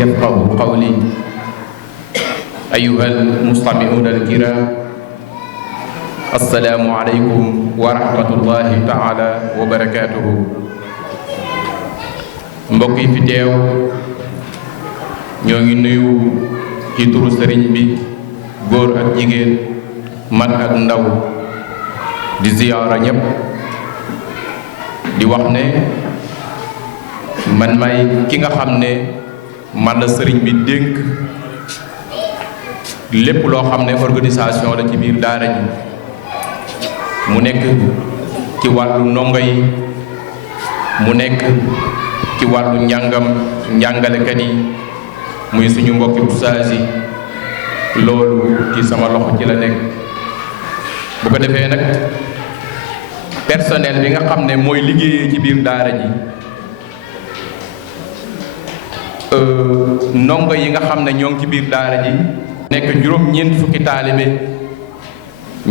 يفقهوا قولي. أيها المستمعون الكرام، السلام عليكم ورحمة الله تعالى وبركاته. mbokk yi fi teew ñoo ngi nuyu ci turu sëriñ bi góor ak jigéen mag ak ndaw di ziyaara ñépp di wax ne man may ki nga xam ne man la sëriñ bi dénk lépp loo xam ne organisation la ci biir daara ji mu nekk ci wàllu ndongo yi mu nekk ci wàllu njàngalekat yi muy suñu mbokki ustaas yi loolu ci sama loxo ci la nekk. bu ko defee nag personnel bi nga xam ne mooy liggéeyee ci biir daara ji ndongo yi nga xam ne ñoo ngi ci biir daara ji nekk juróom-ñeent fukki taalibe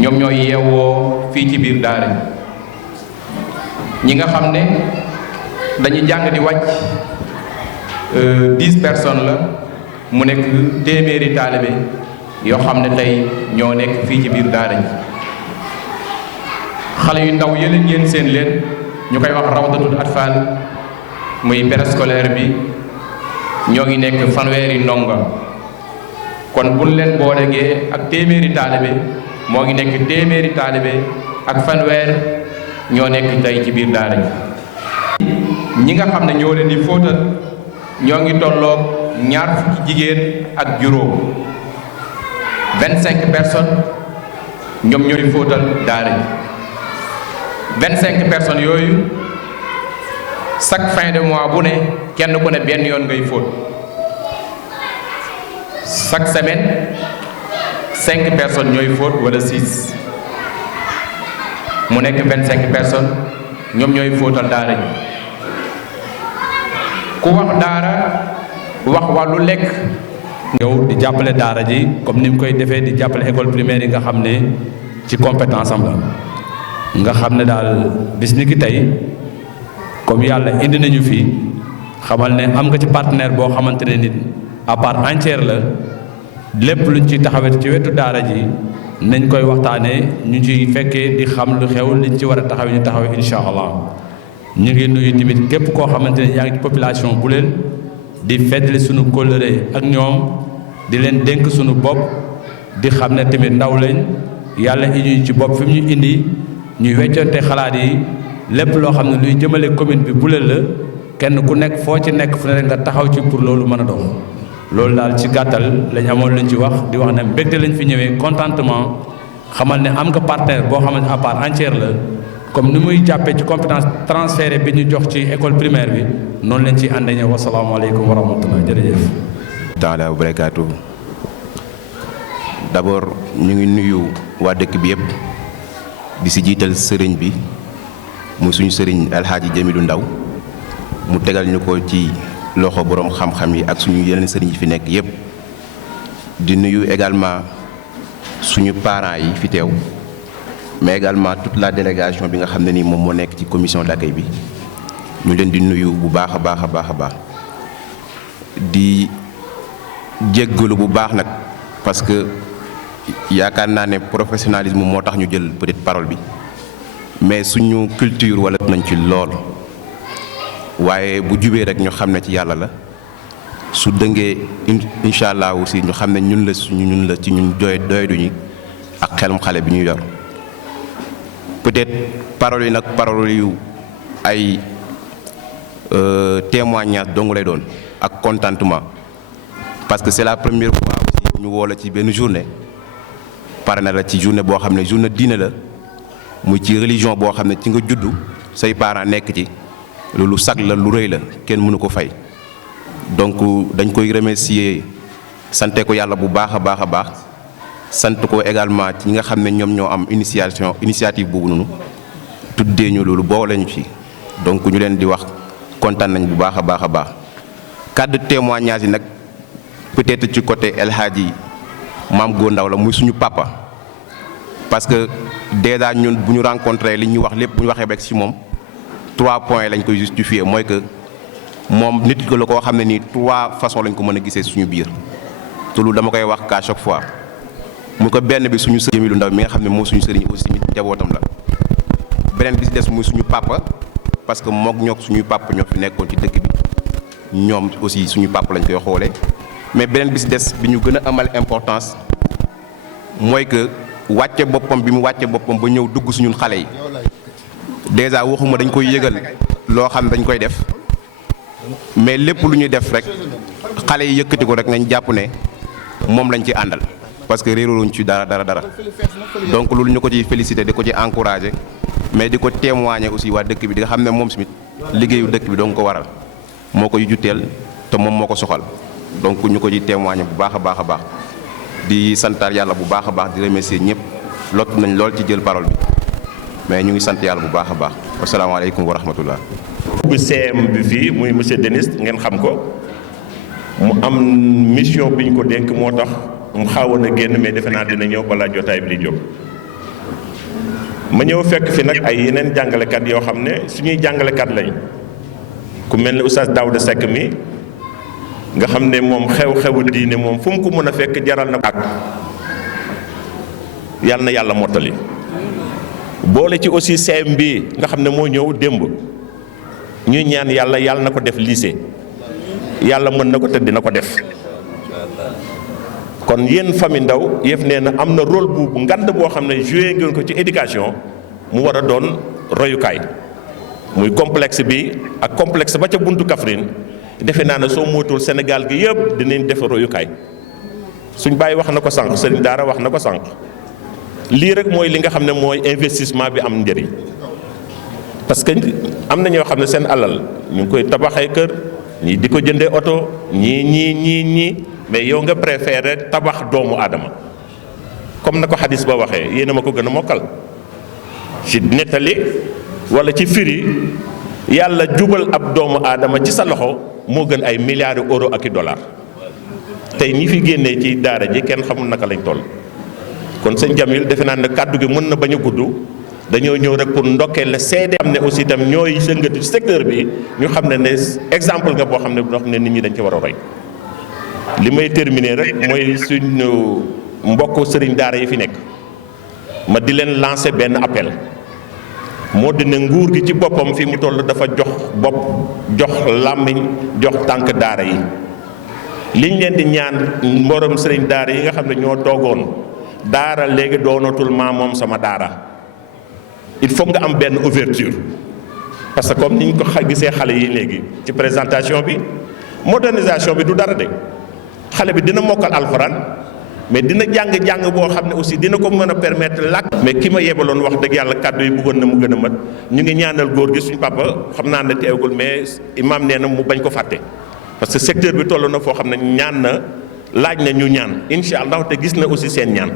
ñoom ñooy yeewoo fii ci biir daara ji ñi nga xam ne dañuy jàng di wàcc 10 personnes la mu nekk téeméeri taalibe yoo xam ne tey ñoo nekk fii ci biir daara ji xale yu ndaw yële ngeen seen leen ñu koy wax rawdatul atfal muy préscolaire bi ñoo ngi nekk fanweeri ndongo kon buñ leen boolegee ak téeméeri taalibe moo ngi nekk téeméeri taalibe ak fanweer ñoo nekk tey ci biir daara ji ñi nga xam ne ñoo leen di fóotal ñoo ngi tolloog ñaar fukki jigéen ak juróom 25 personnes ñoom ñooy fóotal daara ji 25 personnes yooyu chaque fin de mois bu ne kenn ku ne benn yoon ngay fóot chaque semaine 5 personnes ñooy fóot wala 6 mu nekk 25 personnes ñoom ñooy fóotal daara ji ku wax daara wax wàllu lekk. ñëw di jàppale daara ji comme ni mu koy defee di jàppale école primaire yi nga xam ne ci compétence am la nga xam ne daal bis ni ki tey comme yàlla indi nañu fii xamal ne am nga ci partenaire boo xamante ne nit à part entière la lépp luñ ci taxawee ci wetu daara ji nañ koy waxtaanee ñu ci fekkee di xam lu xew liñ ci war a taxawee ñu taxawee incha allah ñu ngi nuyu tamit képp koo xamante ne yaa ngi ci population bu leen di feddali sunu kóllëre ak ñoom di leen dénk sunu bopp di xam ne tamit ndaw lañ yàlla indi ci bopp fi mu ñu indi ñuy weccante xalaat yi lépp loo xam ne luy jëmale commune bi bu leen la kenn ku nekk foo ci nekk fu ne nga taxaw ci pour loolu mën a dox loolu daal ci gàttal lañ amoon luñ ci wax di wax ne mbégte lañ fi ñëwee contentement xamal ne am nga partenaire boo xamante à part entière la comme ni muy jàppee ci compétence transférée bi ñu jox ci école primaire bi noonu lañ ciy àndee ñëw wasalaamaaleykum wa rahmatullah jërëjëf. taala wa barakaatu. d'abord ñu ngi nuyu waa dëkk bi yëpp di si jiital sëriñ bi muy suñu sëriñ alxaaji Jamilu Ndaw mu tegal ñu ko ci loxo boroom xam-xam yi ak suñu yeneen sëriñ yi fi nekk yëpp di nuyu également suñu parents yi fi teew mais également toute la délégation bi nga xam ne nii moom moo nekk ci commission d'accueil bi ñu leen di nuyu bu baax a baax a baax a baax di jéggalu bu baax nag parce que yaakaar naa ne professionnalisme moo tax ñu jël peut-être parole bi mais suñu culture wala nañ ci lool waaye bu jubee rek ñu xam ne ci yàlla la su dëngee incha allah aussi ñu xam ne ñun la ci ñun doyduñu ak xelum xale bi ñu yor peut-être paroles yi nag paroles yu ay témoignage dong lay doon ak contentement parce que c'est la première fois aussi ñu woo la ci benn journée pare na la ci journée boo xam ne journée diine la muy ci religion boo xam ne ci nga juddu say parents nekk ci loolu sag la lu rëy la kenn mënu ko fay donc dañ koy remercier sante ko yàlla bu baax a baax a baax sant ko également ci ñi nga xam ne ñoom ñoo am initiative boobu noonu tuddee ñu loolu boole ñu ci donc ñu leen di wax kontaan nañ bu baax a baax a baax cadre témoignage yi nag peut-être ci côté El Hadji Maam Góor Ndaw la muy suñu papa parce que déjà ñun bu ñu rencontré li ñu wax lépp bu ñu waxee rek ci moom 3 points lañ koy justifier mooy que moom nit ko la koo xam ne nii 3 façons lañ ko mën a gisee suñu biir te lu dama koy wax qu'à chaque fois mu ko benn bi suñu sëriñ Jamilu Ndaw mi nga xam ne moo suñu sëriñ aussi tamit njabootam la beneen bi si des muy suñu papa parce que mook ñook suñuy papa ñoo fi nekkoon ci dëkk bi ñoom aussi suñu papa lañ koy xoolee mais beneen bi si des bi ñu gën a amal importance mooy que wàcce boppam bi mu wàcce boppam ba ñëw dugg suñu xale yi déjà waxuma dañ koy yëgal loo xam dañ koy def mais lépp lu ñuy def rek xale yi yëkkati ko rek nañ jàpp ne moom lañ ci àndal parce que réeróoluñ ci dara donc loolu ñu ko ciy félicité di ko ci encouragé mais di ko témoigner aussi waa dëkk bi di nga xam ne moom tamit liggéeyu dëkk bi dong ko waral moo ko jutteel te moom moo ko soxal donc ñu ko ci témoigner bu baax a baax di santaat yàlla bu baax a baax di remercier ñëpp lot nañ lool ci jël parole bi mais ñu ngi sant yàlla bu baax a baax wasalaamaaleykum wa rahmatullah. bu CM bi fii muy monsieur Denis ngeen xam ko mu am mission bi ñu ko dénk moo tax mu xawoon a génn mais defe naa dina ñëw balaa jotaay bi di jóg. ma ñëw fekk fi nag ay yeneen jàngalekat yoo xam ne suñuy jàngalekat lañ ku mel ne oustaz Daouda Seck mi nga xam ne moom xew-xewu diine moom fu mu ko mën a fekk jaral na ak yàlla na yàlla mottali boole ci aussi CM bi nga xam ne moo ñëw démb ñuy ñaan yàlla na ko def lycée yàlla mën na ko te dina ko def kon yéen famille Ndaw yëf nee na am na rôle bu ngand boo xam ne joué ngeen ko ci éducation mu war a doon royukaay muy complexe bi ak complexe ba ca buntu Kaffrine defe naa ne soo mootul Sénégal gi yëpp dinañ def royukaay suñ bàyyi wax na ko sànq sëriñ daara wax na ko sànq lii rek mooy li nga xam ne mooy investissement bi am njëriñ parce que am na ñoo xam ne seen alal ñu ngi koy tabaxee kër ñii di ko jëndee oto ñii mais yow nga préféré tabax doomu aadama comme na ko xadis ba waxee yéen a ma ko gën a mokkal ci nettali wala ci firi yàlla jubal ab doomu aadama ci sa loxo moo gën ay milliards euro ak i dollars tey ñi fi génnee ci daara ji kenn xamul naka lañ toll. kon sëñ Jamil defe naa ne kàddu gi mën na bañ a gudd dañoo ñëw rek pour ndokkee la seede am ne aussi itam ñooy sëngatu ci secteur bi ñu xam ne exemple nga boo xam ne nit ñi dañ ci war a roy. li may terminer rek mooy suñu mbokk sëriñ daara yi fi nekk ma di leen lancer benn appel moo di ne nguur gi ci boppam fi mu toll dafa jox bopp jox làmmiñ jox tànk daara yi liñ leen di ñaan mborom sëriñ daara yi nga xam ne ñoo toogoon daara léegi doonatul maa moom sama daara il faut nga am benn ouverture parce que comme ni ñu ko gisee xale yi léegi ci présentation bi modernisation bi du dara de xale bi dina mokkal alxuraan mais dina jàng boo xam ne aussi dina ko mën a permettre làkk mais ki ma yebaloon wax dëgg yàlla kàddu yi bëggoon na mu gën a mat ñu ngi ñaanal góor gi suñu papa xam naa ne teewagul mais imam nee na mu bañ ko fàtte parce que secteur bi toll na foo xam ne ñaan na laaj na ñu ñaan incha allah te gis na aussi seen ñaan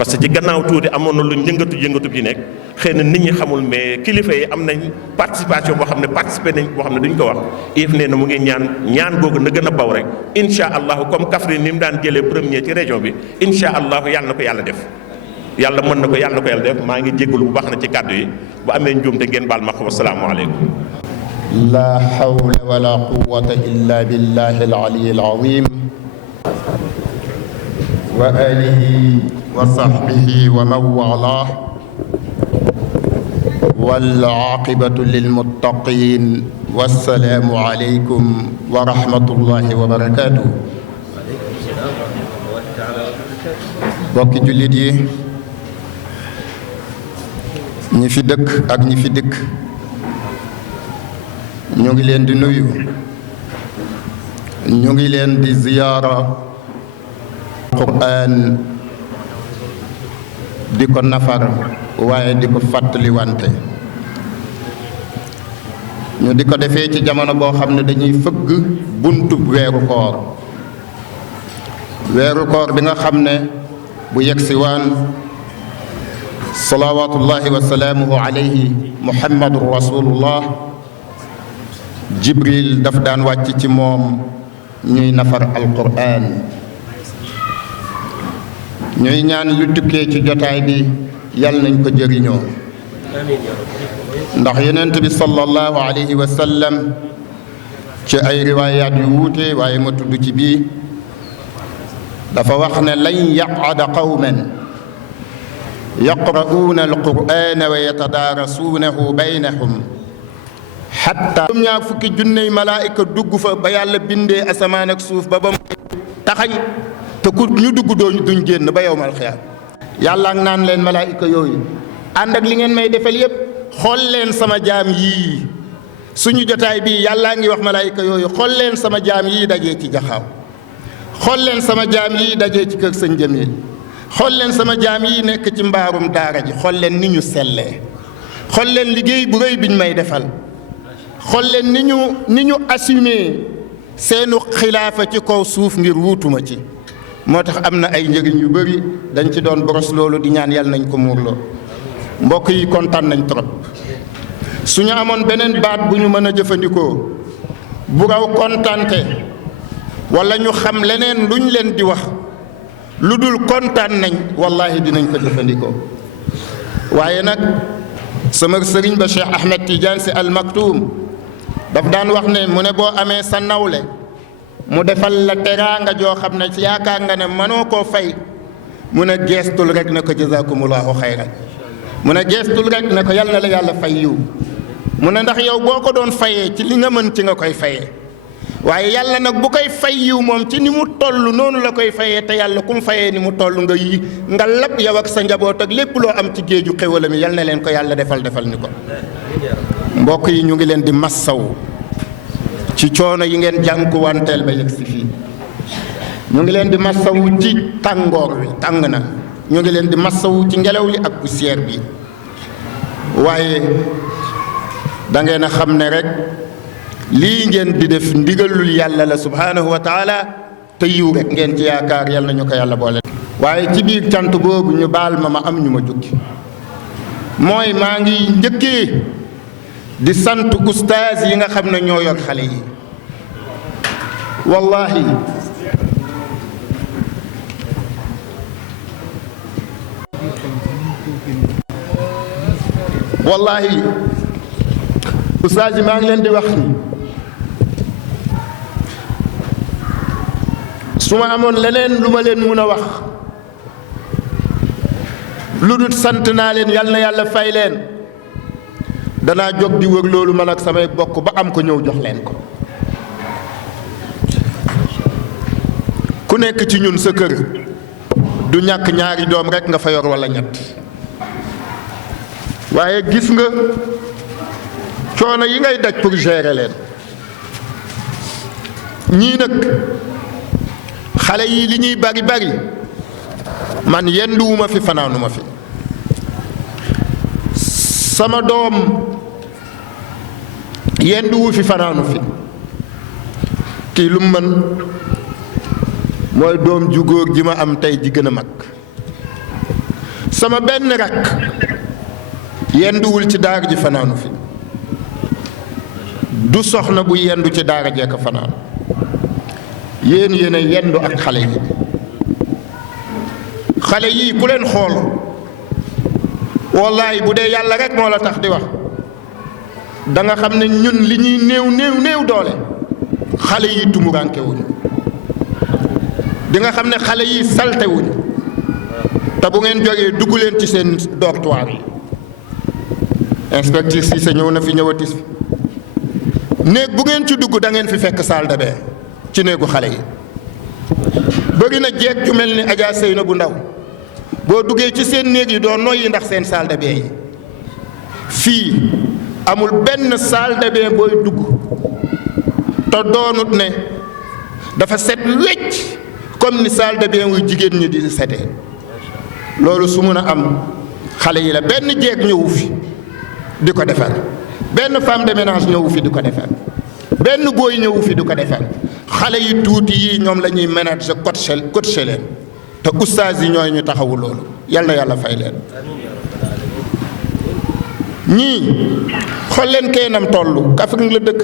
parce que ci gannaaw tuuti amoon na lu yëngatu bi nekk xëy na nit ñi xamul mais kilifa yi am nañ participation boo xam ne participé nañ boo xam ne duñ ko wax if nee na mu ngi ñaan googu na gën a baw rek incha allah comme Kaffrine ni mu daan jëlee premier ci région bi incha allah yàlla na ko yàlla def yàlla mën na ko yàlla def maa ngi jéggalu bu baax na ci kàddu yi bu amee njuumte ngeen baal ma ko salaamualeykum. la hawla wala quwwata illa billahi al-ali al-azim wa alihi wa sahbihi wa man walah wal aqibatu lil muttaqin wassalaamu aleykum wa rahmatullahi wa barakatuh. bokki jullit yi ñi fi dëkk ak ñi fi dëkk ñu ngi leen di nuyu ñu ngi leen di ziyaara Qur'an di ko nafar waaye di ko fàttaliwante ñu di ko defee ci jamono boo xam ne dañuy fëgg buntub weeru koor bi nga xam ne bu yegsi waan salawaatullahi wa salaamuhu alayhi muhammadun rasulullah jibril daf daan wàcc ci moom ñuy nafar alqur'an ñuy ñaan lu tukkee ci jotaay bi yal nañ ko jëriñoo ndax yonent bi sallallahu alayhi wa sallam ci ay riwaayaat yu wuute waaye ma tudd ci bii dafa wax ne lan yaq'ada qawman yaqra'uuna alqur'ana wa yatadaarasuunahu baynahum xatta ñaar fukki junney malaayika dugg fa ba yàlla bindee asamaan ak suuf ba mu taxañ te ku ñu dugg duñ génn ba yowmal xiyaam yàlla naan leen malaayika yooyu ànd ak li ngeen may defal yépp xool leen sama jaam yii suñu jotaay bii yàllaa ngi wax malaayika yooyu xool leen sama jaam yii dajee ci jaxaaw xool leen sama jaam yii dajee ci kër sëñ Jamil xool leen sama jaam yii nekk ci mbaarum daara ji xool leen ni ñu sellee xool leen liggéey bu rëy biñ may defal xool leen ni ñu assumé seenu xilaafa ci kaw suuf ngir wuutuma ci moo tax am na ay njëriñ yu bëri dañ ci doon boros loolu di ñaan yàlla nañ ko muurloo mbokk yi kontaan nañ trop suñu amoon beneen baat bu ñu mën a jëfandikoo bu raw kontaante wala ñu xam leneen luñ leen di wax lu dul kontaan nañ wallahi dinañ ko jëfandikoo waaye nag sama sëriñ ba Cheikh Ahmed Tidiane Sy Al Maktoum daf daan wax ne mu ne boo amee sa nawle mu defal la teraanga joo xam ne yaakaar nga ne mënoo koo fay mu ne geestul rek ne ko jazakumullahu xayran mu ne geestul rek ne ko yal na la yàlla fay yiw mu ne ndax yow boo ko doon fayee ci li nga mën ci nga koy fayee waaye yàlla nag bu koy fay yiw moom ci ni mu toll noonu la koy fayee te yàlla ku mu fayee ni mu toll nga lab yow ak sa njaboot ak lépp loo am ci géeju xéwalam yal na leen ko yàlla defal ni ko mbokk yi ñu ngi leen di massaw ci coono yi ngeen jànkuwanteel ba yegg si fii ñu ngi leen di massawu ci tàngoor wi tàng na ñu ngi leen di massawu ci ngelaw li ak poussière bi waaye da ngeen a xam ne rek lii ngeen di def ndigalul yàlla la subhaanahu wa taala te yiw rek ngeen ci yaakaar yal na ñu ko yàlla boole. waaye ci biir cant boobu ñu baal ma am ñu ma jukki mooy maa ngi njëkkee di sant ustaas yi nga xam ne ñoo yor xale yi wallahi ustaas yi maa ngi leen di wax ni su ma amoon leneen lu ma leen mun a wax lu dul sant naa leen yal na yàlla fay leen danaa jóg di wër loolu man ak samay bokk ba am ko ñëw jox leen ko ku nekk ci ñun sa kër du ñàkk ñaari doom rekk nga fa yor walla ñett waaye gis nga coono yi ngay daj pour gérer leen ñii nag xale yi li ñuy bari bari man yenduwuma fi fanaanuma fi sama doom yenduwu fi fanaanu fi kii lu mën mooy doom ju góor ji ma am tey ji gën a mag sama benn rakk yenduwul ci daara ji fanaanu fi du soxna bu yendu ci daara jekk fanaan yéen yéen a yendu ak xale yii ku leen xool wallaay bu dee yàlla rek moo la tax di wax da nga xam ne ñun li ñuy néew doole xale yi tumuraanke wuñu di nga xam ne xale yi salte wuñu te bu ngeen jógee dugg leen ci seen dortoir yi inspecteur Cissé ñëw na fi ñëwati fi néeg bu ngeen ci dugg da ngeen fi fekk salle de bain ci néegu xale yi bëri na jeeg ju mel ni Adja Seyna bu ndaw boo duggee ci seen néeg yi doo noyyi ndax seen salle de bain yi fii amul benn salle de bain booy dugg te doonut ne dafa set wecc comme ni salle de bain wu jigéen ñi di setee loolu su mun a am xale yi la benn jeeg ñëwu fi di ko defar benn femme de ménage ñëwu fi di ko defar benn booy ñëwu fi di ko defar xale yi tuuti yii ñoom la ñuy ménager coacher leen te ustaas yi ñooy ñu taxawu loolu yal na yàlla fay leen ñii xool leen keenam tollu Kaffrine la dëkk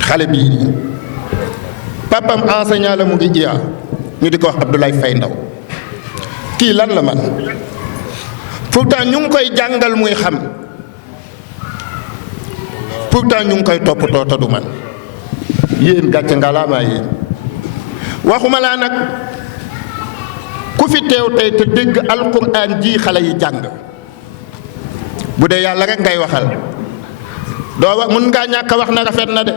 xale bii papam enseignant la mu ngi iya ñu di ko wax Abdoulaye Faye Ndaw kii lan la man pourtant ñu ngi koy jàngal muy xam pourtant ñu ngi koy toppatoo te du man yéen gàcce ngalaamaa yéen waxuma laa nag ku fi teew tey te dégg alquran ji xale yi jàng bu dee yàlla rek ngay waxal doo wax mun ngaa ñàkk a wax na rafet na de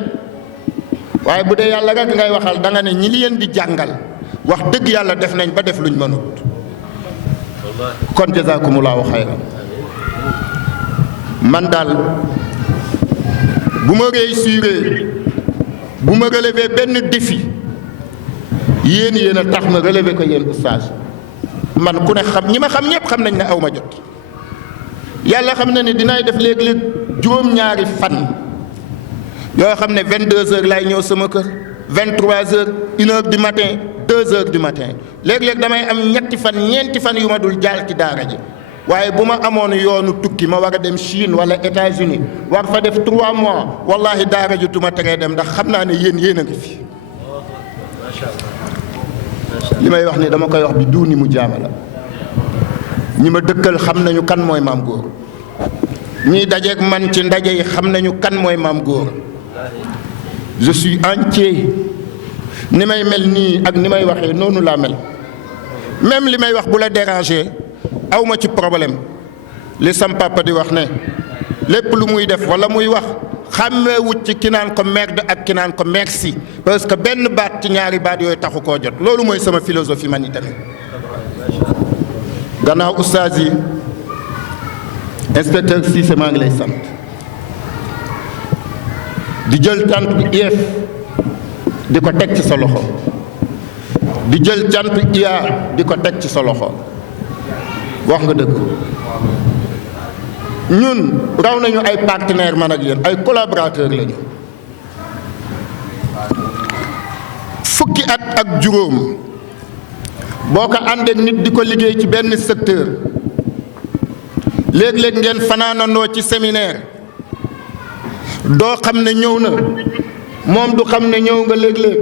waaye bu dee yàlla rek ngay waxal da nga ne ñi leen di jàngal wax dëgg yàlla def nañ ba def luñ mënut kon jazakumullahu xayran man daal bu ma réussir bu ma relever benn défi yéen a tax ma relever ko yéen oustaz man ku ne xam ñi ma xam ñëpp xam nañ ne aw ma jot yàlla xam na ne dinaay def léeg-léeg juróom-ñaari fan yoo xam ne 22h laay ñëw sama kër 23h 1h du matin 2h du matin léeg-léeg damay am ñetti fan ñeenti fan yu ma dul jaal ci daara ji waaye bu ma amoon yoonu tukki ma war a dem Chine wala États-Unis war fa def 3 mois wallahi daara ji du ma teree dem ndax xam naa ne yéen a ngi fi. li may wax ni dama koy wax bi duuni mu jaamala ñi ma dëkkal xam nañu kan mooy maam góor ñiy dajeeg man ci ndaje yi xam nañu kan mooy maam góor je suis entier ni may mel nii ak ni may waxee noonu laa mel même li may wax bu la déranger awma ci problème li sam papa di wax ne lépp lu muy def wala muy wax xàmmeewut ci ki naan ko merde ak ki naan ko merci parce que benn baat ci ñaari baat yooyu taxu koo jot loolu mooy sama philosophie man itamit gannaaw oustaz yi inspecteur Cissé maa ngi lay sant di jël cant IEF di ko teg ci sa loxo di jël cant IA di ko teg ci sa loxo wax nga dëgg ñun raw nañu ay partenaires man ak yéen ay collaborateurs lañu fukki at ak juróom boo ko ànd ak nit di ko liggéey ci benn secteur léeg-léeg ngeen fanaanandoo ci séminaire doo xam ne ñëw na moom du xam ne ñëw nga léeg-léeg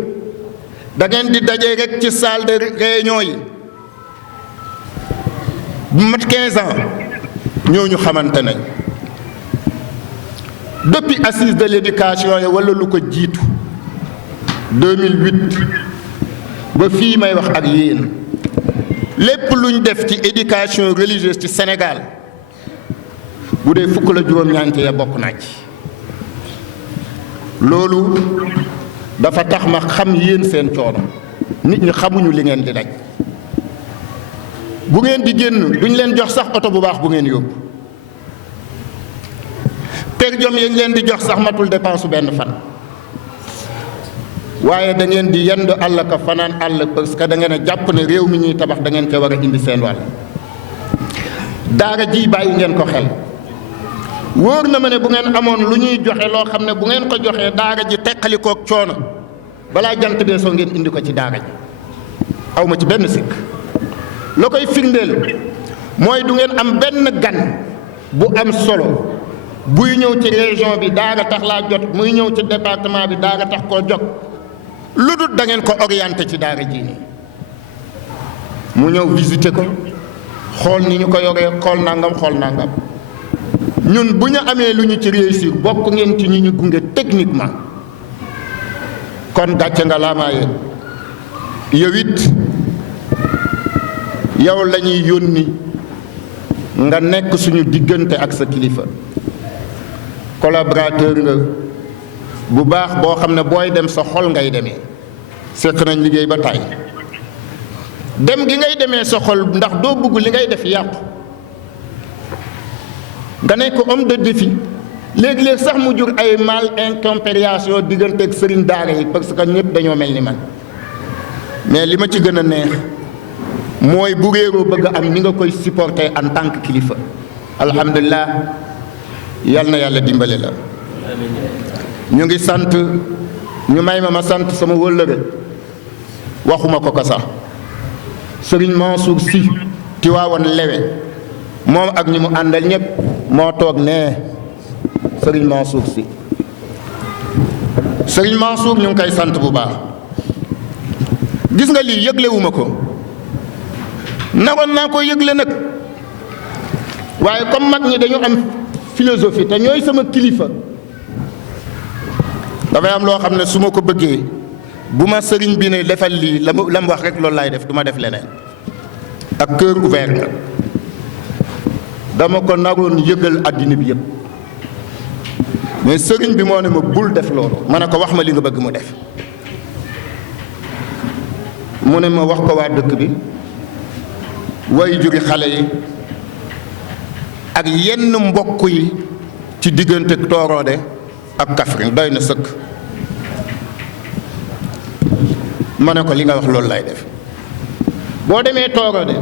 da ngeen di daje rek ci salle de réunion yi bu mat 15 ans ñooñu xamante nañ depuis assise de l'éducation yi wala lu ko jiitu 2008 ba fii may wax ak yéen lépp luñ def ci éducation religieuse ci Sénégal bu dee fukk la juróom-ñeent ya bokk naa ci loolu dafa tax ma xam yéen seen coono nit ñi xamuñu li ngeen di daj bu ngeen di génn duñ leen jox sax oto bu baax bu ngeen yóbbu per jom yañ leen di jox sax matul dépense benn fan waaye da ngeen di yendu àll ka fanaan àll parce que da ngeen a jàpp ne réew mi ñuy tabax da ngeen ca war a indi seen wàll daara ji bàyyi ngeen ko xel wóor na ma ne bu ngeen amoon lu ñuy joxe loo xam ne bu ngeen ko joxee daara ji teqalikook coono balaa jant bee soo ngeen indi ko ci daara ji aw ma ci benn sikk la koy firndeel mooy du ngeen am benn gan bu am solo buy ñëw ci région bi daara tax laa jot muy ñëw ci département bi daara tax koo jog lu dul da ngeen ko orienté ci daara ji nii mu ñëw visiter ko xool ni ñu ko yoree xool nangam ñun bu ñu amee lu ñu ci réussir bokk ngeen ci ñi ñu gunge techniquement kon gàcce nga laamaa yéen yow it yow la ñuy yónni nga nekk suñu diggante ak sa kilifa collaborateur nga bu baax boo xam ne booy dem sa xol ngay demee seq nañ liggéey ba tàyyi dem gi ngay demee sa xol ndax doo bëgg li ngay def yàqu nga nekk homme de défi léegi-léeg sax mu jur ay mal incompréhension diggante ak sëriñ daara yi parce que ñëpp dañoo mel ni man mais li ma ci gën a neex mooy bu réeroo bëgg am ni nga koy supporter en tant que kilifa alhamdulilah yal na yàlla dimbale la ñu ngi sant ñu may ma sant sama wëllëre waxuma ko sax sëriñ Mansour Sy Tiwaawan Lewe moom ak ñi mu àndal ñëpp moo toog nee sëriñ Mansour Sy sëriñ Mansour ñu ngi koy sant bu baax gis nga lii yëglewuma ko naroon naa ko yëgle nag waaye comme mag ñi dañu am philosophie te ñooy sama kilifa dafay am loo xam ne su ma ko bëggee bu ma sëriñ bi ne defal lii la mu wax rek loolu laay def du ma def leneen ak cœur ouvert nga dama ko naroon yëgal àddina bi yëpp mais sëriñ bi moo ne ma bul def loolu ma ne ko wax ma li nga bëgg mu def mu ne ma wax ko waa dëkk bi way juri xale yi ak yenn mbokk yi ci diggante Tooroode ak Kaffrine doy na sëkk ma ne ko li nga wax loolu lay def boo demee Tooroode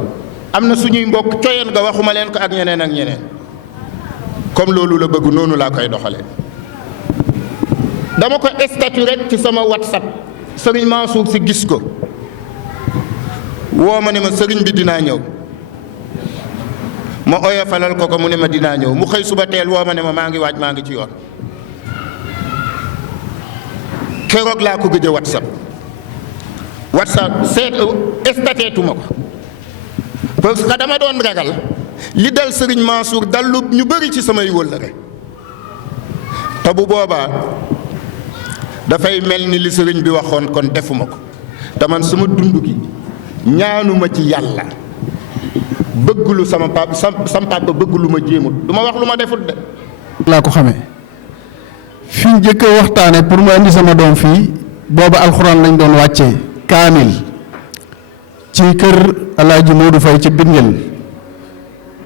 am na suñuy mbokk coyeen nga waxuma leen ko ak ñeneen comme loolu la bëgg noonu laa koy doxalee dama ko statut rek ci sama WhatsApp sëriñ Mansour si gis ko woo ma ne ma sëriñ bi dinaa ñëw ma oyofalal ko mu ne ma dinaa ñëw mu xëy suba teel woo ma ne ma maa ngi waaj maa ngi ci yoon keroog laa ko gëj a WhatsApp seet estateetuma ko parce que dama doon ragal li dal sëriñ Mansour dallu ñu bëri ci samay wëllëre te bu boobaa dafay mel ni li sëriñ bi waxoon kon defuma ko te man sama dund gi ñaanuma ci yàlla bëgg lu sama papa bëgg lu ma jéemut du ma wax lu ma defut de laa ko xamee fi njëkk a waxtaane pour ma indi sama doom fii booba alxuraan lañ doon wàccee kaamil ci kër Alaaji Moodu Fay ci Bingel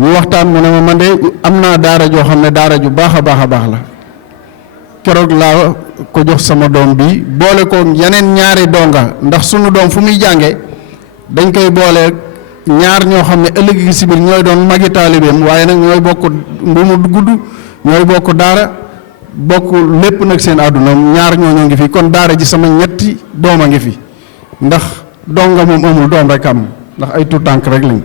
ñu waxtaan mu ne ma man de am naa daara joo xam ne daara ju baax a baax la keroog laa ko jox sama doom bi boole ko yeneen ñaari donga ndax sunu doom fu muy jànge dañ koy boole ñaar ñoo xam ne ëllëg gi si biir ñooy doon magi taalibeem waaye nag ñooy bokk mbuumu gudd ñooy bokk daara bokk lépp nag seen àdduna ñaar ñoo ngi fi kon daara ji sama ñetti doom a ngi fi ndax donga moom amul doom rek am ndax ay tuut tànk rek lañ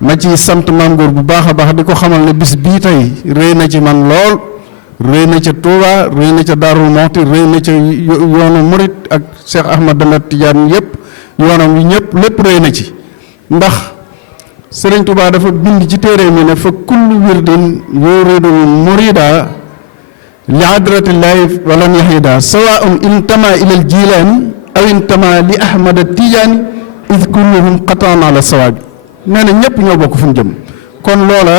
ma ci sant maam góor bu baax a baax di ko xamal ne bis bii tey rëy na ci man lool rëy na ca Touba rëy na ca Darou Mouhty rëy na ca yoonu Murit ak Cheikh Ahmad Damet Tidiane yëpp yoonam yi ñëpp lépp rëy na ci ndax Sëriñ Touba dafa bind ci téere mi ne fa kullu wirdin yuridul murida li hadratillahi walan yahida sawaun intama ilal jilaani aw intama li ahmada tijaani id kulluhum qataan ala sawaabi nee na ñëpp ñoo bokk fu ñu jëm kon loola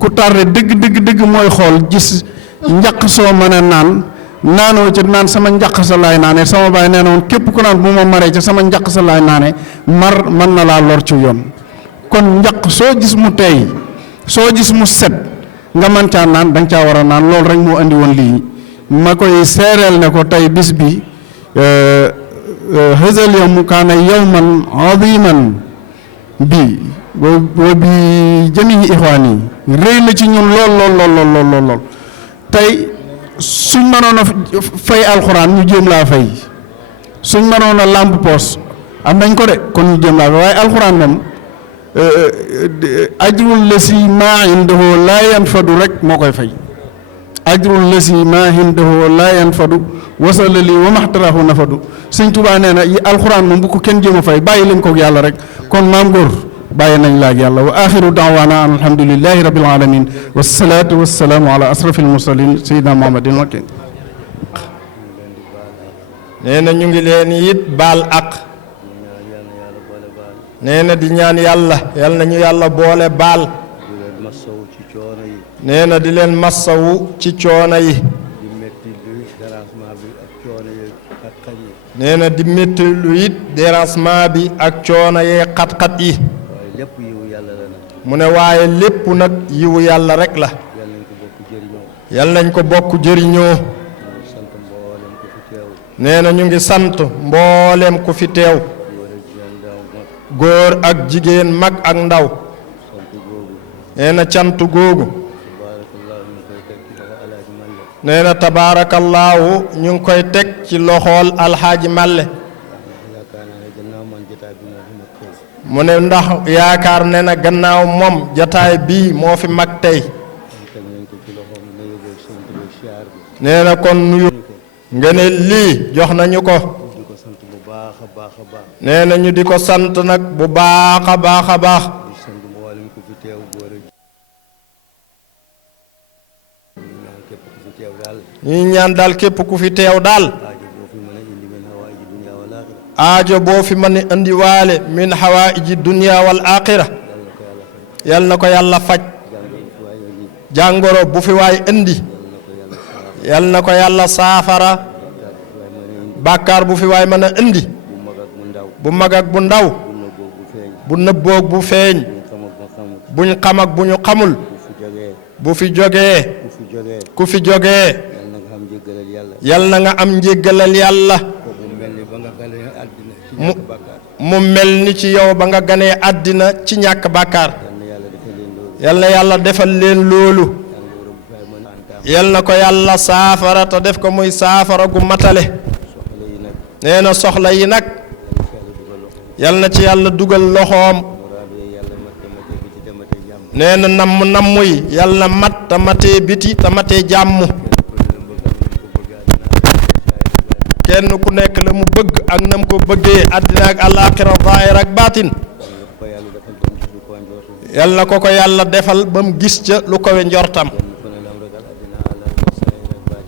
ku tardé dëgg mooy xool gis njaq soo mën a naanoo ca naan sama njaq sa laay naane sama baay nee na woon képp ku naan bu ma maree ca sama njaq sa laay naane mar mën na laa lor ci yoon kon njaq soo gis mu teey soo gis mu set nga mën caa naan da nga caa war a naan loolu rek moo andi woon lii ma koy seereel ne ko tey bis bi hazal yawmu kaana yawman aziman bi wa bi jami'i ixwaani rëy na ci ñun lool tey suñ mënoon a fay alxuraan ñu jéem laa fay suñ mënoon a làmp poos am nañ ko de kon ñu jéem laa fay waaye alxuraan moom ajrul lasi maa indahu laa yanfadu rek moo koy fay ajrul lasi maa indahu laa yanfadu wasala lii wa maxtarahu nafadu sëñ Tuubaa nee na alxuraan moom bu ko kenn jéem a fay bàyyi leen kook yàlla rek kon maam góor bàyyi nañ laak yàlla wa axiru daawaana an alhamdulillahi rabbil alamin wasalaatu wasalaamu ala asrafil mursalin sayyidina muhammadin wakin nee na ñu ngi leen it baal ak nee na di ñaan yàlla yal nañu yàlla boole baal nee na di leen massawu ci coono yi nee na di métti lu it dérangement bi ak coono yee xat-xat yi mu ne waaye lépp nag yiwu yàlla rek la yal nañ ko bokk jëriñoo nee na ñu ngi sant mboolem ku fi teew góor ak jigéen mag ak ndaw nee na cant googu nee na tabaarakallaahu ñu ngi koy teg ci loxool alxaaji Màlle mu ne ndax yaakaar ne na gannaaw moom jataay bii moo fi mag tey nee na kon nuyu nga ne lii jox nañu ko nee na ñu di ko sant nag bu baax a baax a baax ñuy ñaan daal képp ku fi teew daal aajo boo fi mën a indi waale min hawaaiji dunya wal aaxira yal na ko yàlla faj jàngoro bu fi waay indi yal na ko yàlla saafara bàkkaar bu fi waay mën a indi bu mag ak bu ndaw bu nëbboog bu feeñ buñ xam ak bu ñu xamul bu fi jógee ku fi jógee yal na nga am njéggalal yàlla mu mel ni ci yow ba nga ganee àddina ci ñàkk bàkkaar yal na yàlla defal leen loolu yal na ko yàlla saafara te def ko muy saafara gu matale nee na soxla yi nag yal na ci yàlla dugal loxoom nee na namm yi yal na mat te matee biti te matee jàmm kenn ku nekk la mu bëgg ak nam ko bëggee àddina ak àllaaxira zaahir ak baatin yal na ko yàlla defal ba mu gis ca lu kowe njortam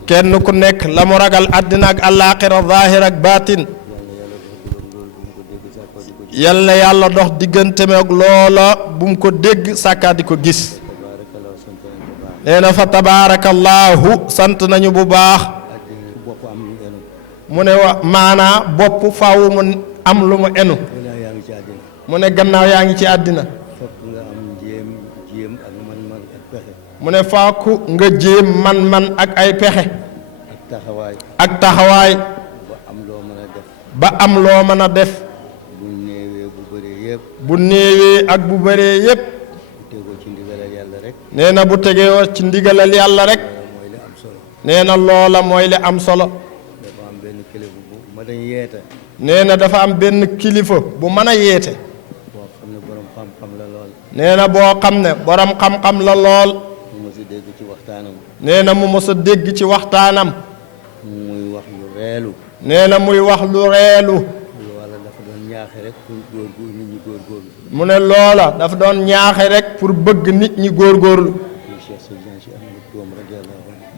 kenn ku nekk la mu ragal àddina ak àllaaxira zaahir ak baatin yal na yàlla dox diggante ak loola bu mu ko dégg sàkkaa di ko gis nee na fa tabaarakallaahu sant nañu bu baax mu ne wa maanaa bopp faaw mu am lu mu enu mu ne gannaaw yaa ngi ci àddina mu ne faaku nga jéem man ak ay pexe ak taxawaay ba am loo mën a def bu néewee ak bu bëree yépp nee na bu tegee ci ndigalal yàlla rek nee na loola mooy li am solo nee na dafa am benn kilifa bu mën a yeete nee na boo xam ne borom xam-xam la lool nee na mu mos a dégg ci waxtaanam nee na muy wax lu reelu mu ne loola dafa doon ñaaxe rek pour bëgg nit ñi góorgóorlu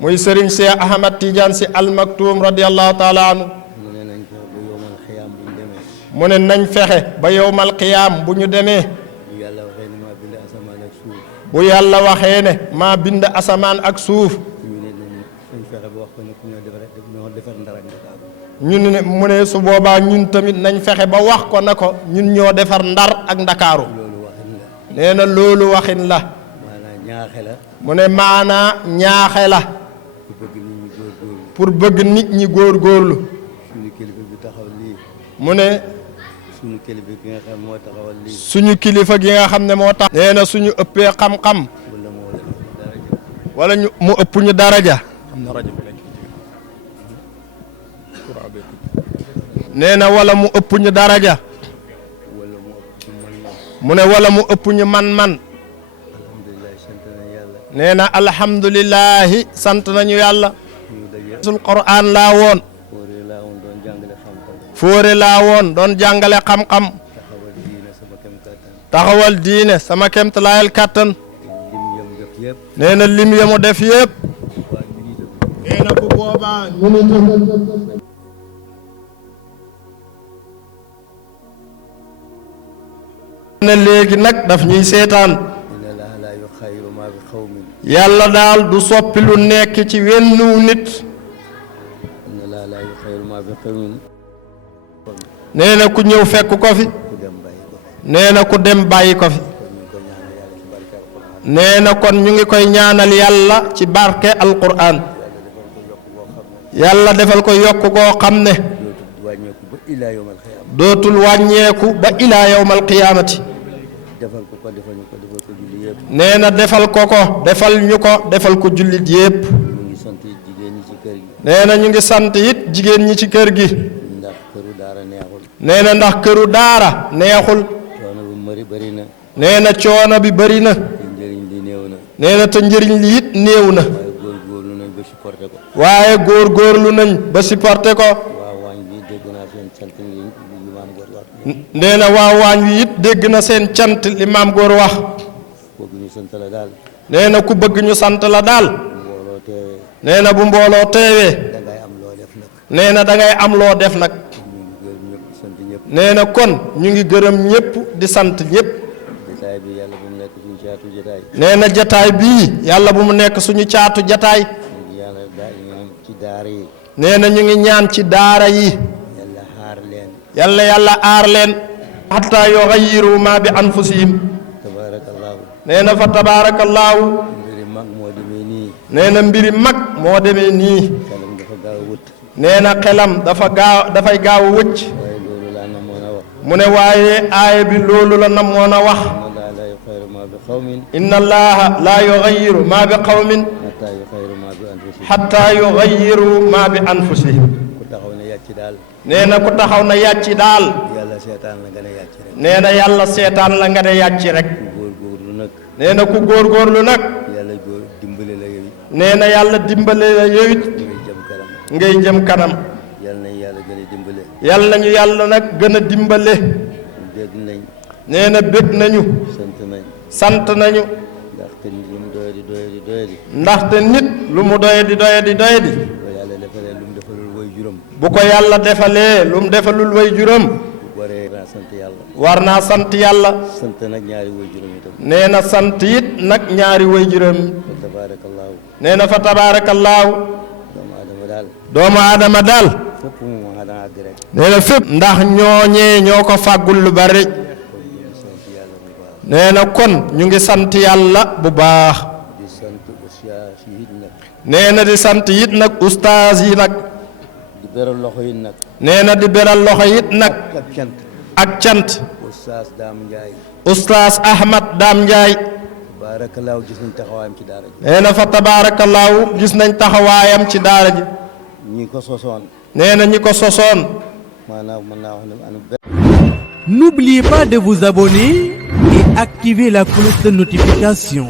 muy sëriñ Cheikh Ahmad Tidiane Sy Al Maktoum radiyallahu taala anhu mu ne nañ fexe ba yowmal qiyaam bu ñu demee bu yàlla waxee ne maa bind asamaan ak suuf ñun ne mu ne su boobaa ñun tamit nañ fexe ba wax ko na ko ñun ñoo defar Ndar ak Ndakaaru nee na loolu waxin la mu ne maanaa ñaaxe la pour bëgg nit ñi góorgóorlu mu ne suñu kilifa gi nga xam ne moo tax nee na suñu ëppee xam-xam wala mu ëpp ñu daraja nee na wala mu ëpp ñu daraja mu ne wala mu ëpp ñu man-man nee na alhamdulillahi sant nañu yàlla sul quraan laa woon fóore laa woon doon jàngale xam-xam taxawal diine sama kemtalaayal kàttan nee na lim ya mu def yépp nee na bu boobaa ne léegi nag daf ñuy seetaan yàlla daal du soppi lu nekk ci wennu nit nee na ku ñëw fekk ko fi nee na ku dem bàyyi ko fi nee na kon ñu ngi koy ñaanal yàlla ci barke alquran yàlla defal ko yokk koo xam ne dootul wàññeeku ba ilaa yawmal qiyaamati nee na defal ko defal ñu ko defal ko jullit yépp nee na ñu ngi sant it jigéen ñi ci kër gi nee na ndax këru daara neexul nee na coono bi bëri na nee na te njëriñ li it néew na waaye góorgóorlu nañ ba supporté ko nee na waa waañ wi it dégg na seen cant li maam góor wax nee na ku bëgg ñu sant la daal nee na bu mbooloo teewee. dangay am loo def nag. nee na dangay am loo def nag. nee na kon ñu ngi gërëm ñëpp di sant ñëpp. jataay bi yàlla bu mu nekk suñu caatu jataay. nee na jataay bii yàlla bu mu nekk suñu caatu jataay. yàlla ñaan ci daara yi. nee na ñu ngi ñaan ci daara yi. yàlla aar leen. yàlla aar leen. hatta yughayyiru ma bi anfusihim. tabaarakallaahu. nee na fa tabaarakallaahu. mbiri mag moo demee nii. nee na mbiri mag moo demee nii. xelam dafa gaaw a wët. nee na xelam dafay gaaw a wëcc. waaye loolu laa namoon a wax. mu ne waaye aaya bi loolu la namoon a wax. inna allaha laa yughayyiru ma bi qawmin hatta yughayyiru ma bi anfusihim. ku taxaw ne yàcc daal. nee na ku taxaw na yàcc daal. yàlla seetaan la nga ne yàcc rek. nee na yàlla seetaan la nga ne yàcc rek. ku góorgóorlu nag. nee na ku góorgóorlu nag. yàlla dimbale la yow it. nee na yàlla dimbale la yow it. ngay jëm kanam. yàlla nañu yàlla gën a dimbale. yàlla nañu yàlla nag gën a dimbale. bég nañ. nee na bég nañu. sant nañ. sant nañu. ndaxte nit lu mu doyadi doyadi doyadi. ndaxte nit lu mu doyadi doyadi doyadi. bu ko yàlla defalee lu bu ko yàlla defalee lu mu defalul way juróom. mu defalul way juróom. waree naa sant yàlla. war naa sant yàlla. sant nag ñaari way juróom itam. nee na sant it nag ñaari way juróom. fa tabaarakallaahu. nee na fa tabaarakallaahu. doomu aadama daal. doomu aadama daal. fépp mu ma dana àgg rek. nee na fépp. ndax ñooñee ñoo ko fàggul lu bari. nee na kon ñu ngi sant yàlla bu baax. di sant ustaas yi nag. nee na di sant it nag ustaas yi nag. di beral loxo yi nag. nee na di beral loxo it nag. ak cant. ak cant. ustaas Daam Njaay. ustaas Ahmad Daam Njaay. tabaarakallaahu gis nañ taxawaayam ci daara ji. nee na fa tabaarakallaahu gis nañ taxawaayam ci daara ji. ñi ko sosoon. nee na ñi ko sosoon. maanaam mën naa wax ne anu. N'oubliez pas de vous abonner et activer la cloche de notification.